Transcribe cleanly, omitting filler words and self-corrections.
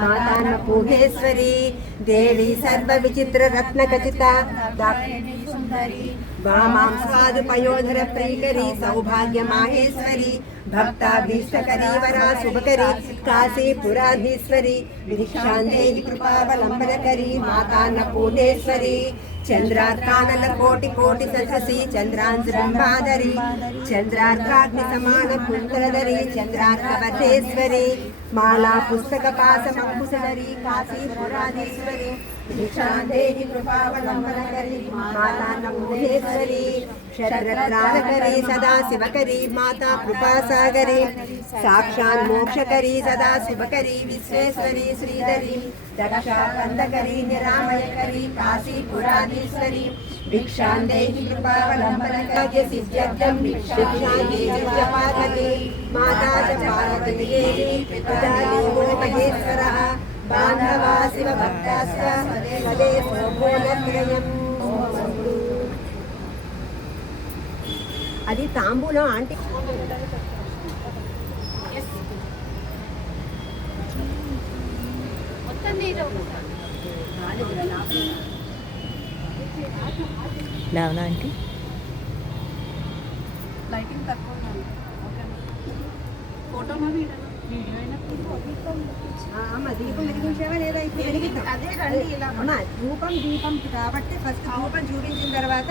मातान्नपूर्णेश्वरी देवी सर्वविचित्ररत्नखचिता वामां स्वादुपयोधर प्रीकरी सौभाग्यमाहेश्वरी भक्ताभीष्टकरी वरा शुभकरी काशीपुराधीश्वरी भिक्षान्देहि कृपावलम्बनकरी मातान्नपूर्णेश्वरी चंद्रार्कानलकोटि सदृशी चंद्रांशबिंबाधरी चंद्रार्काग्निसमानकुन्तलधरी चंद्रार्कवधेश्वरी माला पुस्तकपाशमङ्कुशधरी काशीपुराधीश्वरी भिक्षान्देहि कृपावलम्बनकरी मातान्नपूर्णेश्वरी षड्रत्राणकरी सदा शिवकरी माता कृपासागरी साक्षात् मोक्षकरी सदा शुभकरी विश्वेश्वरी श्रीधरी दक्षाकन्दकरी निरामयकरी काशीपुराधीश्वरी भिक्षान्देहि कृपावलम्बनकरी सिद्ध्यर्थं भिक्षान्देहि जपाधति माता च पार्वती देवी पिता देवो महेश्वरः बान्धवा शिवभक्ताश्च पदे सोमोलत्रयम् అది తాంబూలం ఆంటీ లేవనా ఆంటీ లైటింగ్ తక్కువ ఫోటో దీపం వెలిగించావా లేదా అదే రండి ఇలా ధూపం దీపం కాబట్టి ఫస్ట్ ధూపం చూపించిన తర్వాత